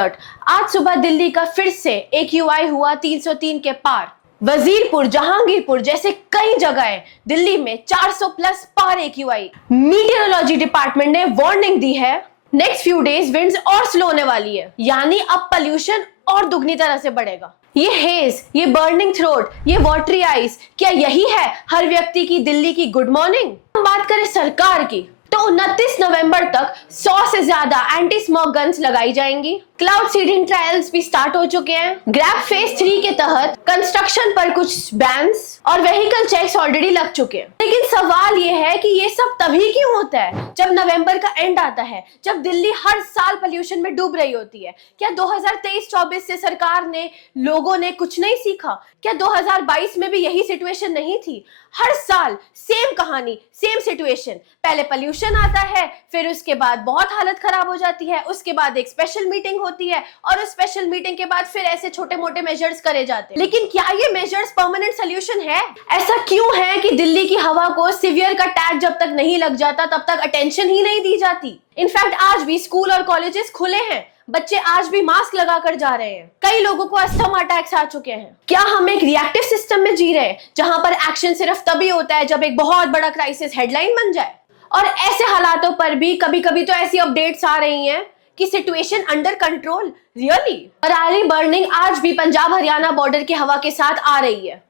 Alert. आज सुबह दिल्ली का फिर से AQI हुआ 303 के पार। वजीरपुर, जहांगीरपुर जैसे कई जगह दिल्ली में 400 प्लस पार AQI। मीटियोरोलॉजी डिपार्टमेंट ने वार्निंग दी है, नेक्स्ट फ्यू डेज विंड्स और स्लो होने वाली है, यानी अब पोल्यूशन और दुगनी तरह से बढ़ेगा। ये हेज, ये बर्निंग थ्रोट, ये वाटरी आइज, क्या यही है हर व्यक्ति की दिल्ली की गुड मॉर्निंग? हम बात करें सरकार की तो 29 नवंबर तक 100 से ज्यादा एंटी स्मॉग गन्स लगाई जाएंगी। क्लाउड सीडिंग ट्रायल्स भी स्टार्ट हो चुके हैं। ग्रैब फेज 3 के तहत कंस्ट्रक्शन पर कुछ बैन्स और व्हीकल चेक्स ऑलरेडी लग चुके हैं। लेकिन सवाल ये है कि ये सब तभी क्यों होता है जब नवंबर का एंड आता है, जब दिल्ली हर साल पोल्यूशन में डूब रही होती है। क्या 2023-24 से सरकार ने, लोगों ने कुछ नहीं सीखा? क्या 2022 में भी यही सिचुएशन नहीं थी? हर साल सेम कहानी, सेम सिचुएशन। पहले पोल्यूशन आता है, फिर उसके बाद बहुत हालत खराब हो जाती है, उसके बाद एक स्पेशल मीटिंग होती है और उस स्पेशल मीटिंग के बाद फिर ऐसे छोटे मोटे मेजर्स करे जाते हैं। लेकिन क्या ये मेजर्स परमानेंट सोल्यूशन है? ऐसा क्यों है कि दिल्ली की हवा को सिवियर का टैग जब तक नहीं लग जाता तब तक अटेंशन ही नहीं दी जाती? इनफैक्ट आज भी स्कूल और कॉलेजेस खुले हैं, बच्चे आज भी मास्क लगाकर जा रहे हैं। कई लोगों को अस्थमा अटैक्स आ चुके हैं। क्या हम एक रिएक्टिव सिस्टम में जी रहे हैं जहां पर एक्शन सिर्फ तभी होता है जब एक बहुत बड़ा क्राइसिस हेडलाइन बन जाए? और ऐसे हालातों पर भी कभी कभी तो ऐसी अपडेट्स आ रही हैं कि सिचुएशन अंडर कंट्रोल। रियली? पराली बर्निंग आज भी पंजाब हरियाणा बॉर्डर की हवा के साथ आ रही है।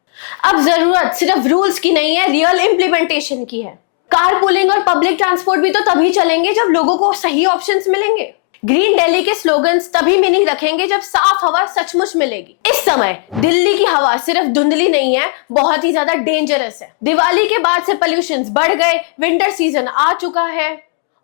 अब जरूरत सिर्फ रूल्स की नहीं है, रियल इंप्लीमेंटेशन की है। कारपूलिंग और पब्लिक ट्रांसपोर्ट भी तो तभी चलेंगे जब लोगों को सही ऑप्शंस मिलेंगे। ग्रीन दिल्ली के स्लोगन्स तभी मीनिंग रखेंगे जब साफ हवा सचमुच मिलेगी। इस समय दिल्ली की हवा सिर्फ धुंधली नहीं है, बहुत ही ज्यादा डेंजरस है। दिवाली के बाद से पोल्यूशन बढ़ गए, विंटर सीजन आ चुका है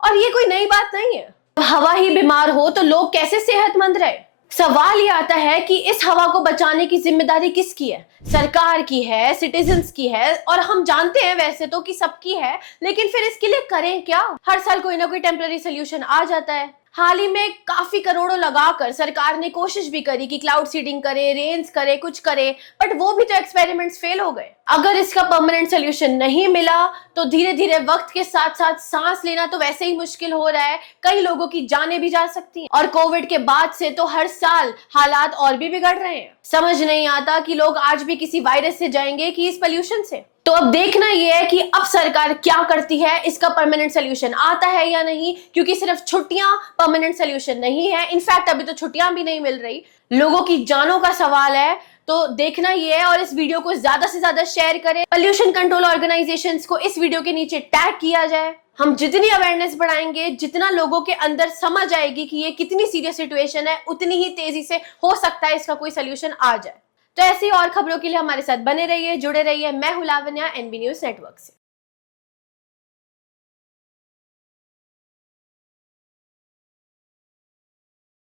और ये कोई नई बात नहीं है। हवा ही बीमार हो तो लोग कैसे सेहतमंद रहे? सवाल ये आता है कि इस हवा को बचाने की जिम्मेदारी किसकी है? सरकार की है, सिटीजन्स की है, और हम जानते हैं वैसे तो कि सबकी है, लेकिन फिर इसके लिए करें क्या? हर साल कोई ना कोई टेम्पररी सोल्यूशन आ जाता है। हाल ही में काफी करोड़ों लगाकर सरकार ने कोशिश भी करी कि क्लाउड सीडिंग करे, रेंज करे, कुछ करे, बट वो भी तो एक्सपेरिमेंट्स फेल हो गए। अगर इसका परमानेंट सोल्यूशन नहीं मिला तो धीरे धीरे वक्त के साथ साथ सांस लेना तो वैसे ही मुश्किल हो रहा है, कई लोगों की जानें भी जा सकती हैं। और कोविड के बाद से तो हर साल हालात और भी बिगड़ रहे हैं। समझ नहीं आता कि लोग आज भी किसी वायरस से जाएंगे कि इस पोल्यूशन से। तो अब देखना यह है कि अब सरकार क्या करती है, इसका परमानेंट सोल्यूशन आता है या नहीं, क्योंकि सिर्फ छुट्टियां परमानेंट सोल्यूशन नहीं है। इनफैक्ट अभी तो छुट्टियां भी नहीं मिल रही, लोगों की जानों का सवाल है। तो देखना ये है, और इस वीडियो को ज्यादा से ज्यादा शेयर करें। पोल्यूशन कंट्रोल ऑर्गेनाइजेशंस को इस वीडियो के नीचे टैग किया जाए। हम जितनी अवेयरनेस बढ़ाएंगे, जितना लोगों के अंदर समझ आएगी कि ये कितनी सीरियस सिचुएशन है, उतनी ही तेजी से हो सकता है इसका कोई सोल्यूशन आ जाए। तो ऐसी और खबरों के लिए हमारे साथ बने रहिए, जुड़े रहिए। मैं हूं लावण्या, NB न्यूज नेटवर्क से।